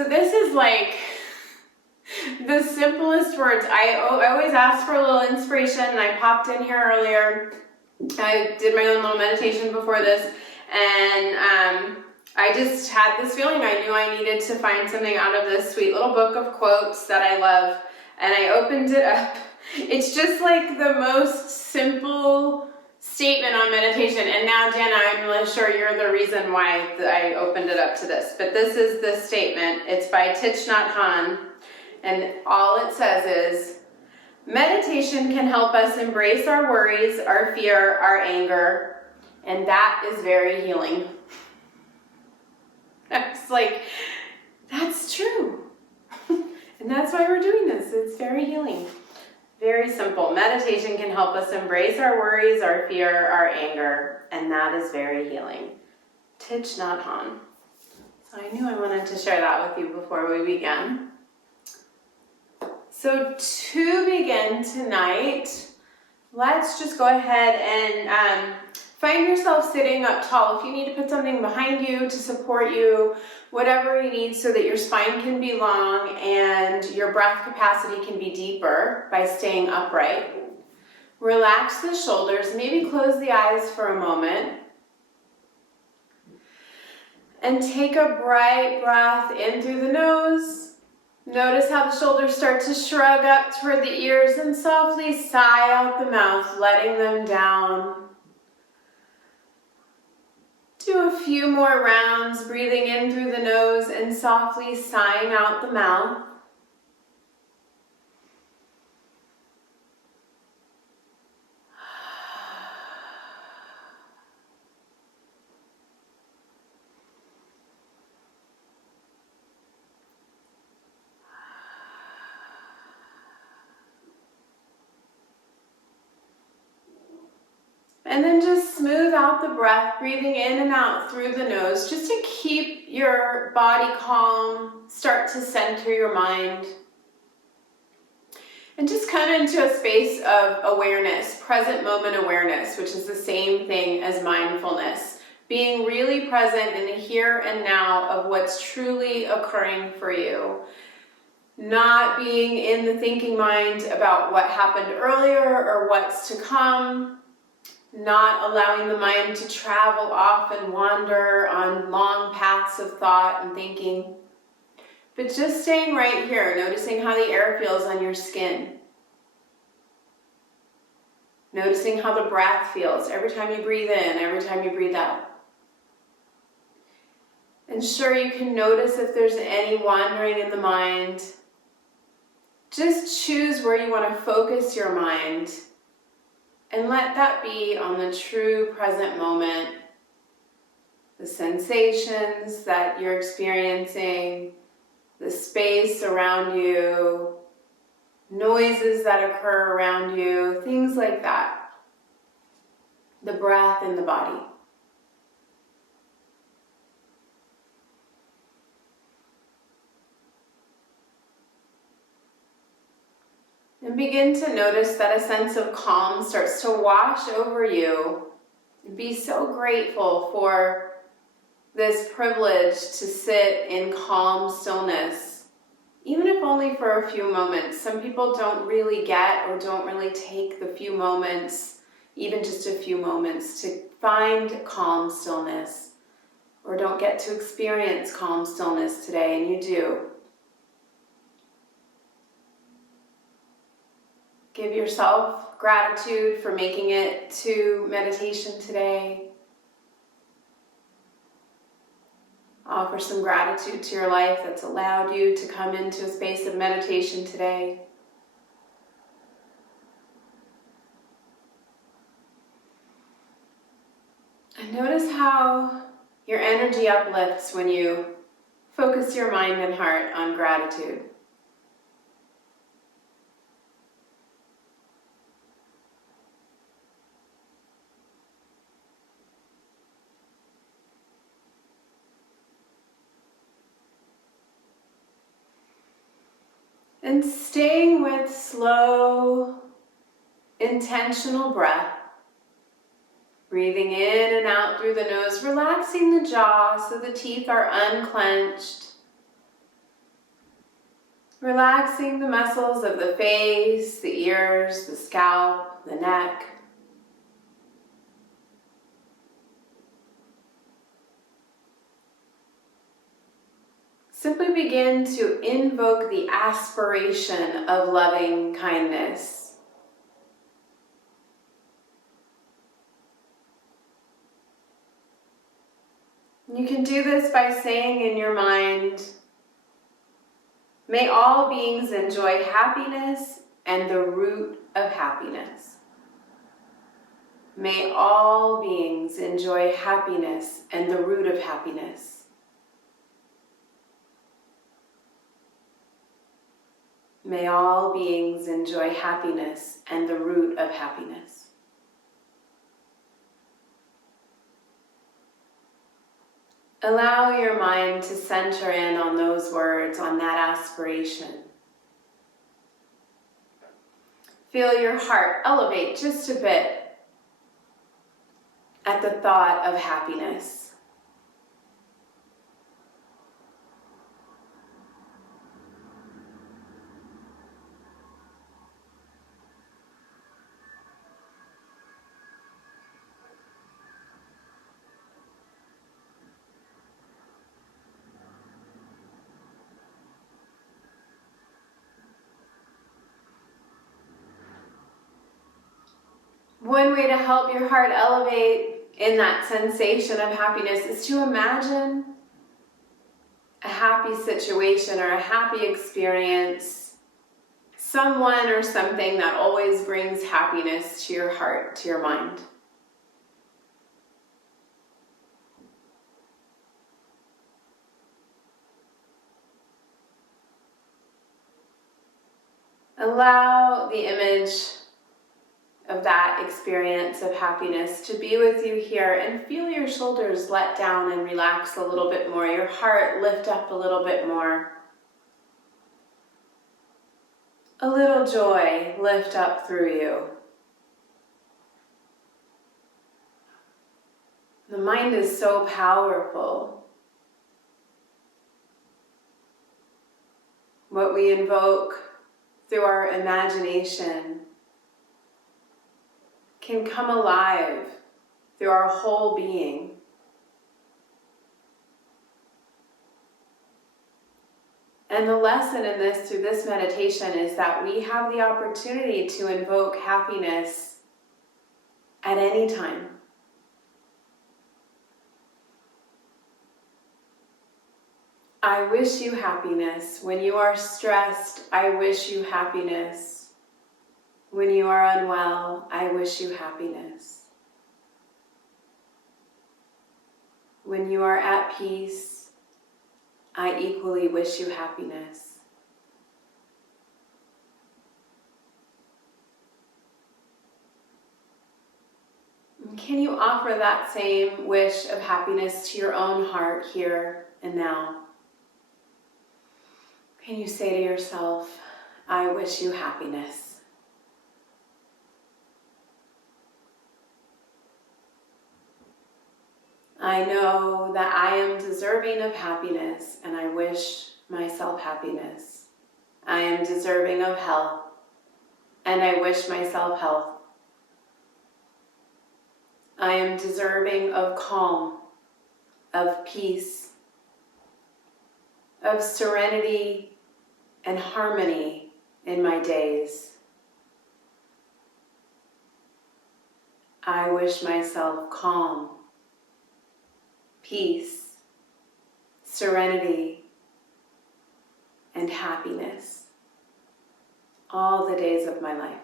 so this is like the simplest words. I always ask for a little inspiration, and I popped in here earlier. I did my own little meditation before this, and I just had this feeling. I knew I needed to find something out of this sweet little book of quotes that I love, and I opened it up. It's just like the most simple statement on meditation. And now, Jana, I'm really sure you're the reason why I opened it up to this. But this is the statement. It's by Thich Nhat Hanh. And all it says is, meditation can help us embrace our worries, our fear, our anger, and that is very healing. It's like, that's true. And that's why we're doing this. It's very healing. Very simple. Meditation can help us embrace our worries, our fear, our anger, and that is very healing. Thich Nhat Hanh. So I knew I wanted to share that with you before we began. So to begin tonight, let's just go ahead and find yourself sitting up tall. If you need to put something behind you to support you, whatever you need so that your spine can be long and your breath capacity can be deeper by staying upright. Relax the shoulders, maybe close the eyes for a moment. And take a bright breath in through the nose. Notice how the shoulders start to shrug up toward the ears and softly sigh out the mouth, letting them down. Do a few more rounds, breathing in through the nose and softly sighing out the mouth. And then just smooth out the breath, breathing in and out through the nose, just to keep your body calm, start to center your mind. And just come into a space of awareness, present moment awareness, which is the same thing as mindfulness. Being really present in the here and now of what's truly occurring for you. Not being in the thinking mind about what happened earlier or what's to come. Not allowing the mind to travel off and wander on long paths of thought and thinking, but just staying right here, noticing how the air feels on your skin. Noticing how the breath feels every time you breathe in, every time you breathe out. And sure, you can notice if there's any wandering in the mind. Just choose where you want to focus your mind. And let that be on the true present moment, the sensations that you're experiencing, the space around you, noises that occur around you, things like that. The breath in the body. And begin to notice that a sense of calm starts to wash over you. Be so grateful for this privilege to sit in calm stillness, even if only for a few moments. Some people don't really get or don't really take the few moments, even just a few moments, to find calm stillness, or don't get to experience calm stillness today, and you do. Give yourself gratitude for making it to meditation today. Offer some gratitude to your life that's allowed you to come into a space of meditation today. And notice how your energy uplifts when you focus your mind and heart on gratitude. And staying with slow, intentional breath, breathing in and out through the nose, relaxing the jaw so the teeth are unclenched. Relaxing the muscles of the face, the ears, the scalp, the neck. Simply begin to invoke the aspiration of loving kindness. You can do this by saying in your mind, may all beings enjoy happiness and the root of happiness. May all beings enjoy happiness and the root of happiness. May all beings enjoy happiness and the root of happiness. Allow your mind to center in on those words, on that aspiration. Feel your heart elevate just a bit at the thought of happiness. One way to help your heart elevate in that sensation of happiness is to imagine a happy situation or a happy experience, someone or something that always brings happiness to your heart, to your mind. Allow the image of that experience of happiness to be with you here, and feel your shoulders let down and relax a little bit more, your heart lift up a little bit more. A little joy lift up through you. The mind is so powerful. What we invoke through our imagination can come alive through our whole being. And the lesson in this, through this meditation, is that we have the opportunity to invoke happiness at any time. I wish you happiness. When you are stressed, I wish you happiness. When you are unwell, I wish you happiness. When you are at peace, I equally wish you happiness. Can you offer that same wish of happiness to your own heart here and now? Can you say to yourself, I wish you happiness? I know that I am deserving of happiness, and I wish myself happiness. I am deserving of health, and I wish myself health. I am deserving of calm, of peace, of serenity and harmony in my days. I wish myself calm, peace, serenity, and happiness all the days of my life.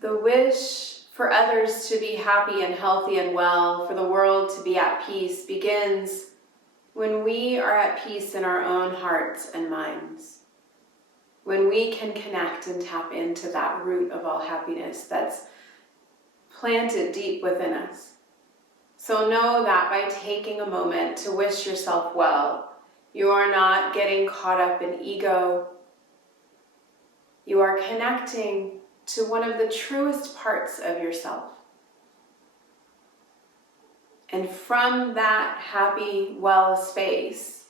The wish for others to be happy and healthy and well, for the world to be at peace, begins when we are at peace in our own hearts and minds. When we can connect and tap into that root of all happiness that's planted deep within us. So know that by taking a moment to wish yourself well, you are not getting caught up in ego. You are connecting to one of the truest parts of yourself. And from that happy, well space,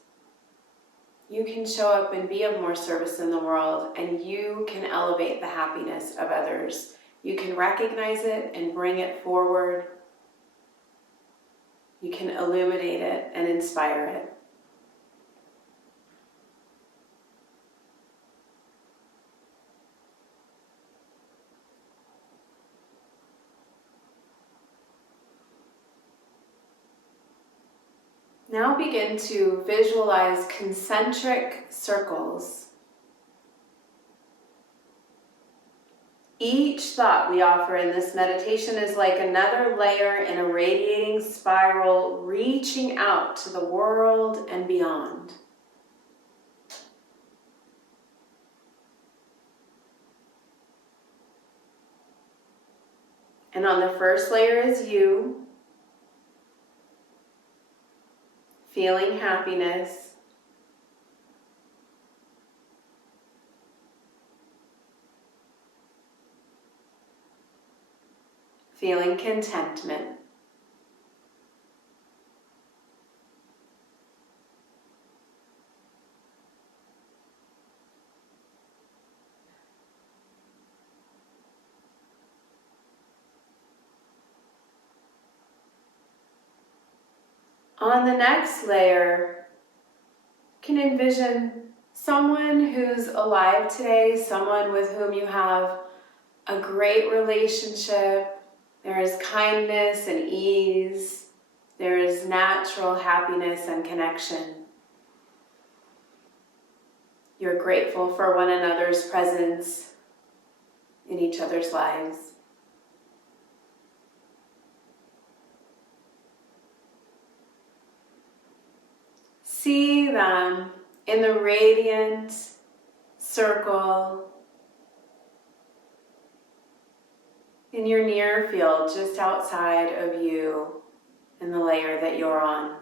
you can show up and be of more service in the world, and you can elevate the happiness of others. You can recognize it and bring it forward. You can illuminate it and inspire it. Now begin to visualize concentric circles. Each thought we offer in this meditation is like another layer in a radiating spiral, reaching out to the world and beyond. And on the first layer is you, feeling happiness. Feeling contentment. On the next layer, you can envision someone who's alive today, someone with whom you have a great relationship. There is kindness and ease. There is natural happiness and connection. You're grateful for one another's presence in each other's lives. See them in the radiant circle in your near field, just outside of you in the layer that you're on.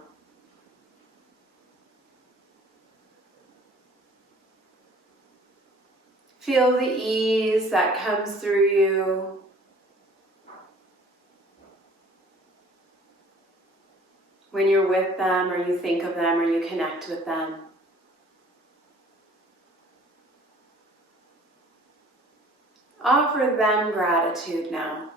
Feel the ease that comes through you. When you're with them, or you think of them, or you connect with them. Offer them gratitude now.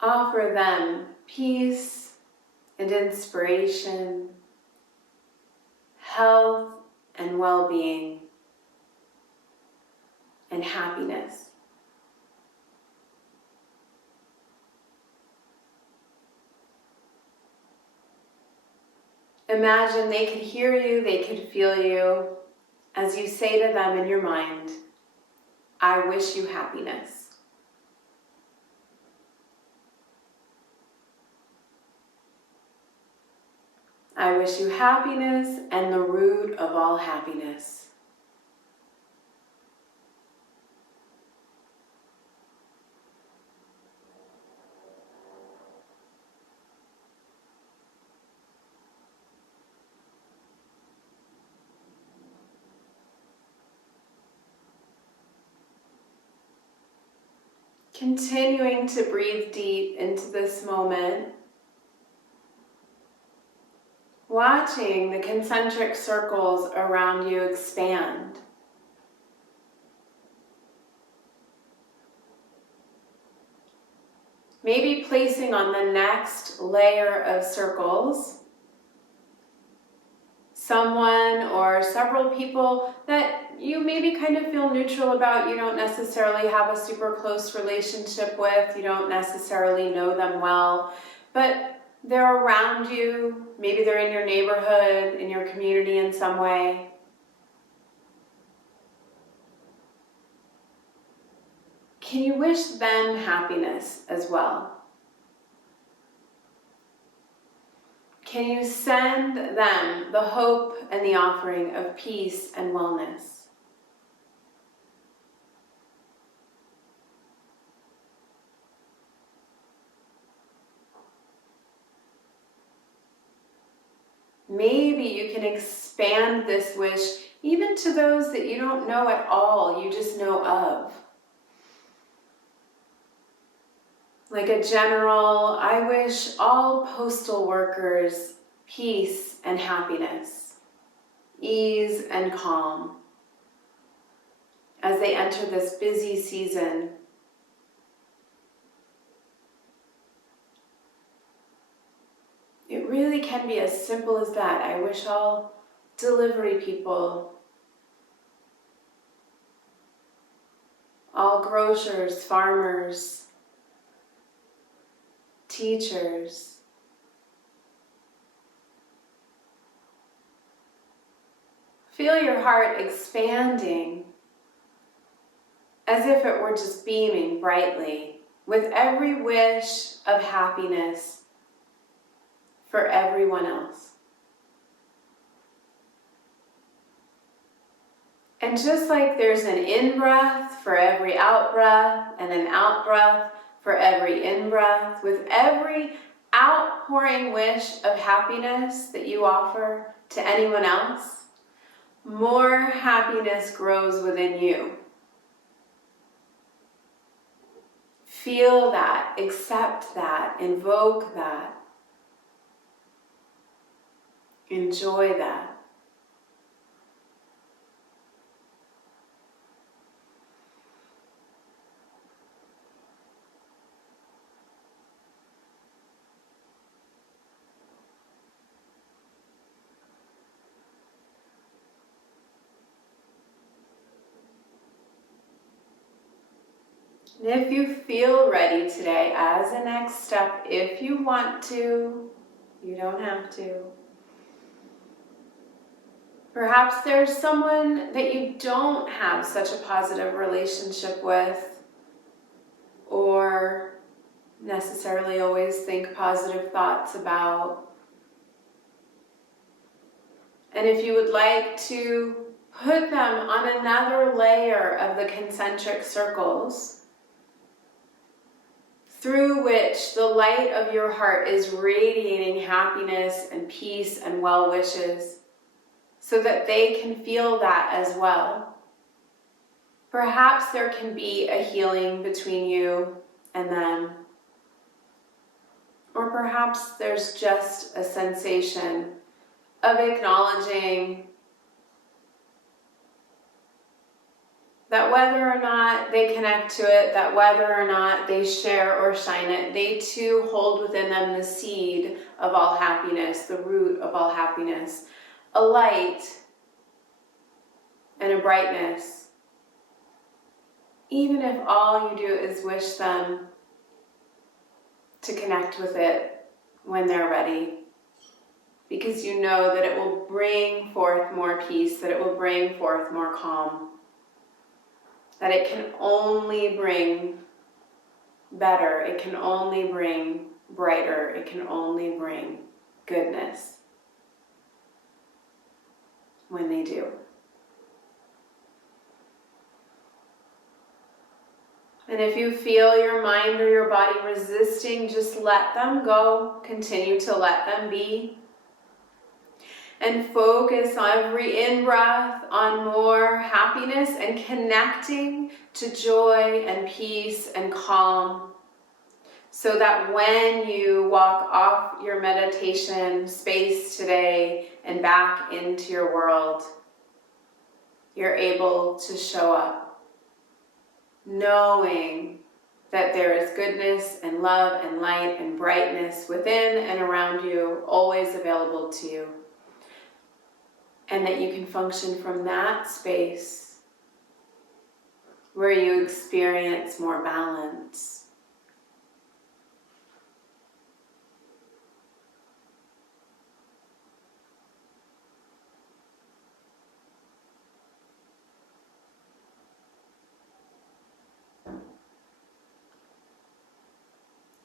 Offer them peace and inspiration, health and well-being, and happiness. Imagine they could hear you, they could feel you as you say to them in your mind, I wish you happiness. I wish you happiness and the root of all happiness. Continuing to breathe deep into this moment, watching the concentric circles around you expand. Maybe placing on the next layer of circles someone or several people that you maybe kind of feel neutral about, you don't necessarily have a super close relationship with, you don't necessarily know them well, but they're around you, maybe they're in your neighborhood, in your community in some way. Can you wish them happiness as well? Can you send them the hope and the offering of peace and wellness? Maybe you can expand this wish even to those that you don't know at all, you just know of. Like a general, I wish all postal workers peace and happiness, ease and calm as they enter this busy season. It really can be as simple as that. I wish all delivery people, all grocers, farmers, teachers, feel your heart expanding as if it were just beaming brightly with every wish of happiness for everyone else. And just like there's an in-breath for every out-breath and an out-breath for every in-breath, with every outpouring wish of happiness that you offer to anyone else, more happiness grows within you. Feel that, accept that, invoke that, enjoy that. And if you feel ready today, as a next step, if you want to, you don't have to. Perhaps there's someone that you don't have such a positive relationship with, or necessarily always think positive thoughts about. And if you would like to put them on another layer of the concentric circles, through which the light of your heart is radiating happiness and peace and well wishes, so that they can feel that as well. Perhaps there can be a healing between you and them. Or perhaps there's just a sensation of acknowledging that whether or not they connect to it, that whether or not they share or shine it, they too hold within them the seed of all happiness, the root of all happiness, a light and a brightness. Even if all you do is wish them to connect with it when they're ready, because you know that it will bring forth more peace, that it will bring forth more calm, that it can only bring better, it can only bring brighter, it can only bring goodness when they do. And if you feel your mind or your body resisting, just let them go. Continue to let them be. And focus on every in-breath on more happiness and connecting to joy and peace and calm, so that when you walk off your meditation space today and back into your world, you're able to show up, knowing that there is goodness and love and light and brightness within and around you, always available to you. And that you can function from that space where you experience more balance.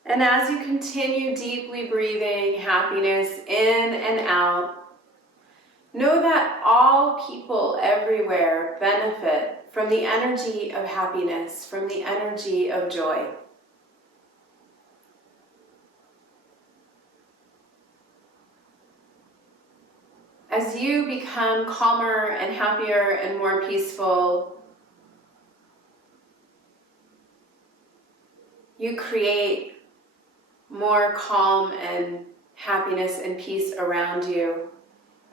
And as you continue deeply breathing happiness in and out, know that all people everywhere benefit from the energy of happiness, from the energy of joy. as you become calmer and happier and more peaceful, you create more calm and happiness and peace around you.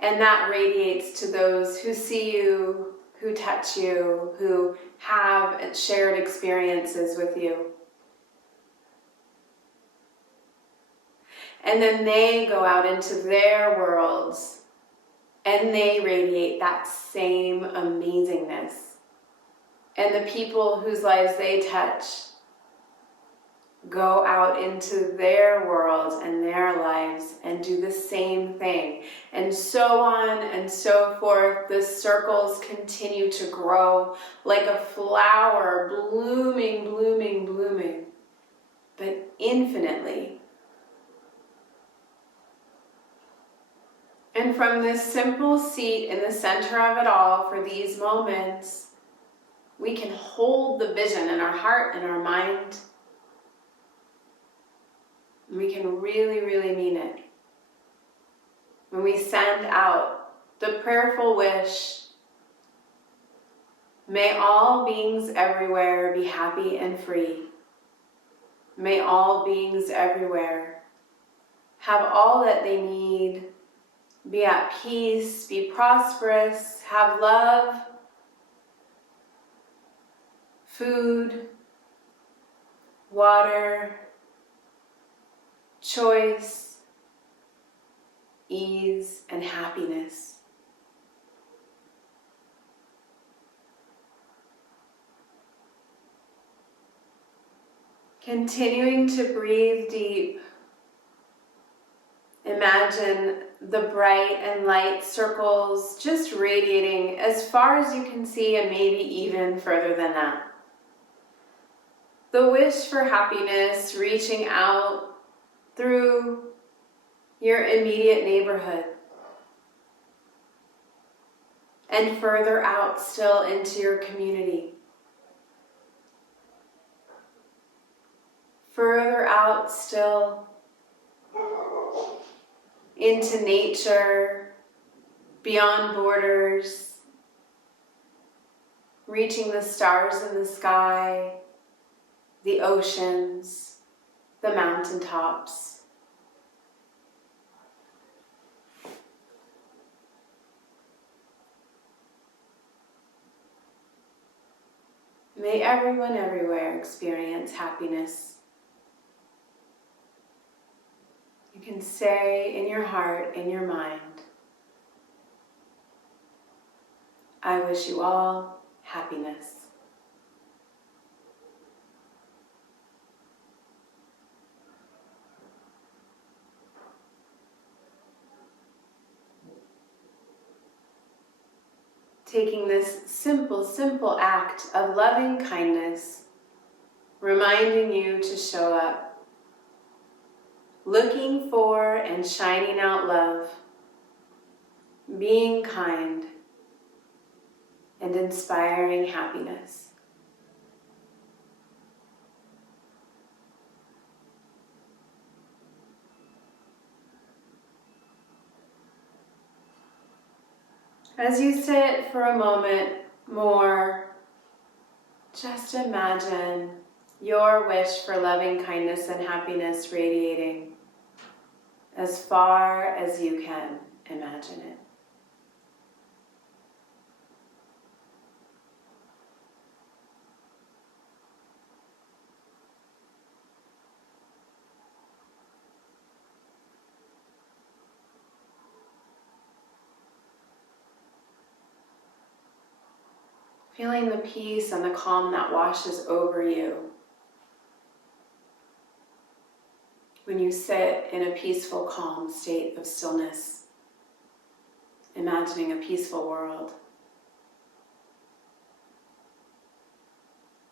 And that radiates to those who see you, who touch you, who have shared experiences with you. And then they go out into their worlds and they radiate that same amazingness. And the people whose lives they touch go out into their worlds and their lives and do the same thing. And so on and so forth. The circles continue to grow like a flower, blooming, blooming, blooming, but infinitely. And from this simple seat in the center of it all for these moments, we can hold the vision in our heart and our mind. And we can really, really mean it. When we send out the prayerful wish, may all beings everywhere be happy and free. May all beings everywhere have all that they need, be at peace, be prosperous, have love, food, water, choice, ease, and happiness. Continuing to breathe deep, imagine the bright and light circles just radiating as far as you can see and maybe even further than that. The wish for happiness reaching out through your immediate neighborhood and further out still into your community. Further out still into nature, beyond borders, reaching the stars in the sky, the oceans, the mountaintops. May everyone everywhere experience happiness. You can say in your heart, in your mind, I wish you all happiness. Taking this simple act of loving kindness, reminding you to show up, looking for and shining out love, being kind, and inspiring happiness. As you sit for a moment more, just imagine your wish for loving kindness and happiness radiating as far as you can imagine it. Feeling the peace and the calm that washes over you when you sit in a peaceful, calm state of stillness, imagining a peaceful world.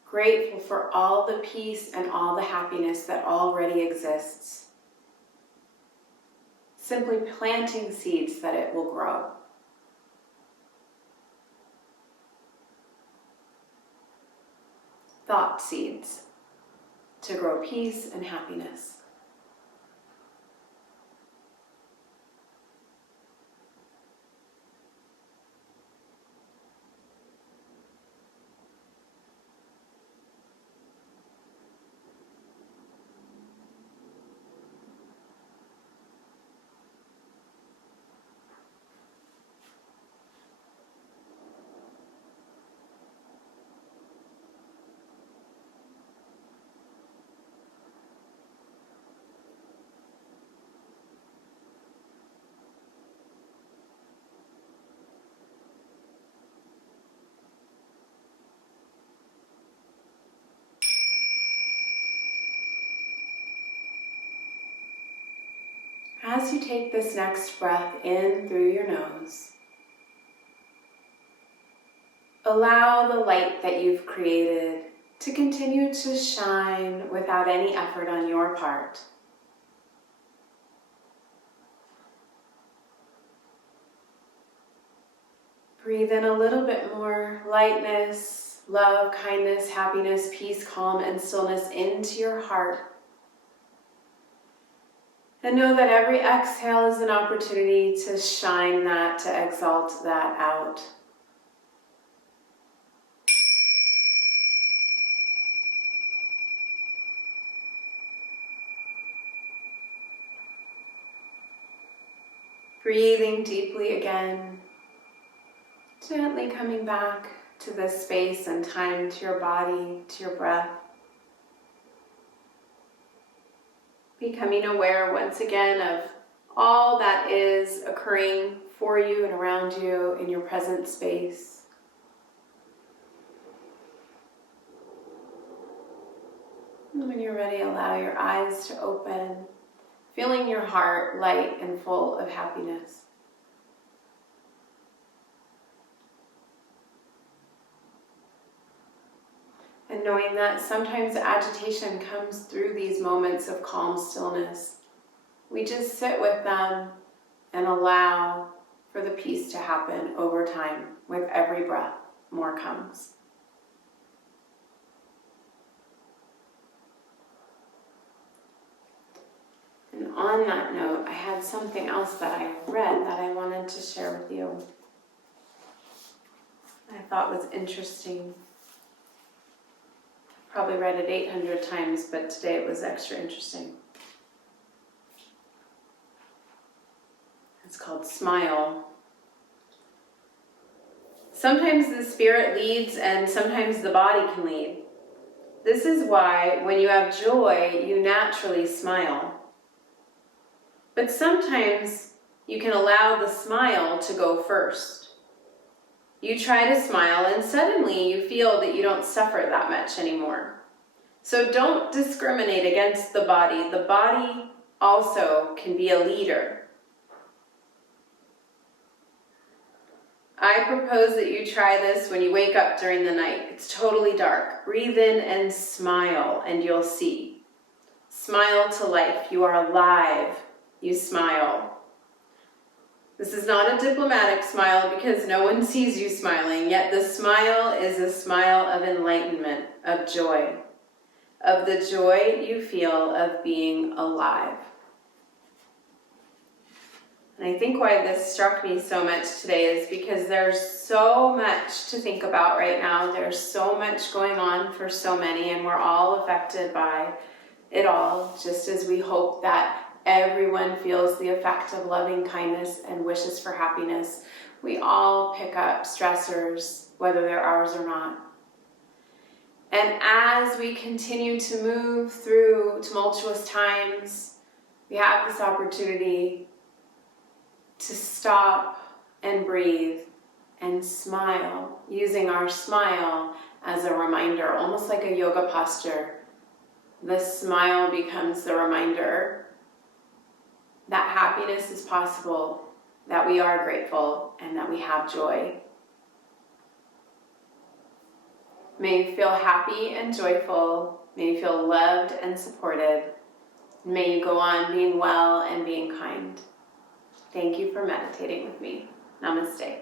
Grateful for all the peace and all the happiness that already exists. Simply planting seeds that it will grow. Thought seeds to grow peace and happiness. as you take this next breath in through your nose, allow the light that you've created to continue to shine without any effort on your part. Breathe in a little bit more lightness, love, kindness, happiness, peace, calm, and stillness into your heart. And know that every exhale is an opportunity to shine that, to exalt that out. Breathing deeply again. Gently coming back to this space and time, to your body, to your breath. Becoming aware once again of all that is occurring for you and around you in your present space. And when you're ready, allow your eyes to open, feeling your heart light and full of happiness. And knowing that sometimes agitation comes through these moments of calm stillness. We just sit with them and allow for the peace to happen over time. With every breath, more comes. And on that note, I had something else that I read that I wanted to share with you. I thought was interesting. Probably read it 800 times, but today it was extra interesting. It's called Smile. Sometimes the spirit leads and sometimes the body can lead. This is why when you have joy, you naturally smile. But sometimes you can allow the smile to go first. You try to smile and suddenly you feel that you don't suffer that much anymore. So don't discriminate against the body. The body also can be a leader. I propose that you try this when you wake up during the night. It's totally dark. Breathe in and smile and you'll see. Smile to life. You are alive. You smile. This is not a diplomatic smile because no one sees you smiling, yet the smile is a smile of enlightenment, of joy, of the joy you feel of being alive. And I think why this struck me so much today is because there's so much to think about right now. There's so much going on for so many, and we're all affected by it all, just as we hope that everyone feels the effect of loving kindness and wishes for happiness. We all pick up stressors, whether they're ours or not. And as we continue to move through tumultuous times, we have this opportunity to stop and breathe and smile, using our smile as a reminder, almost like a yoga posture. The smile becomes the reminder that happiness is possible, that we are grateful, and that we have joy. May you feel happy and joyful. May you feel loved and supported. May you go on being well and being kind. Thank you for meditating with me. Namaste.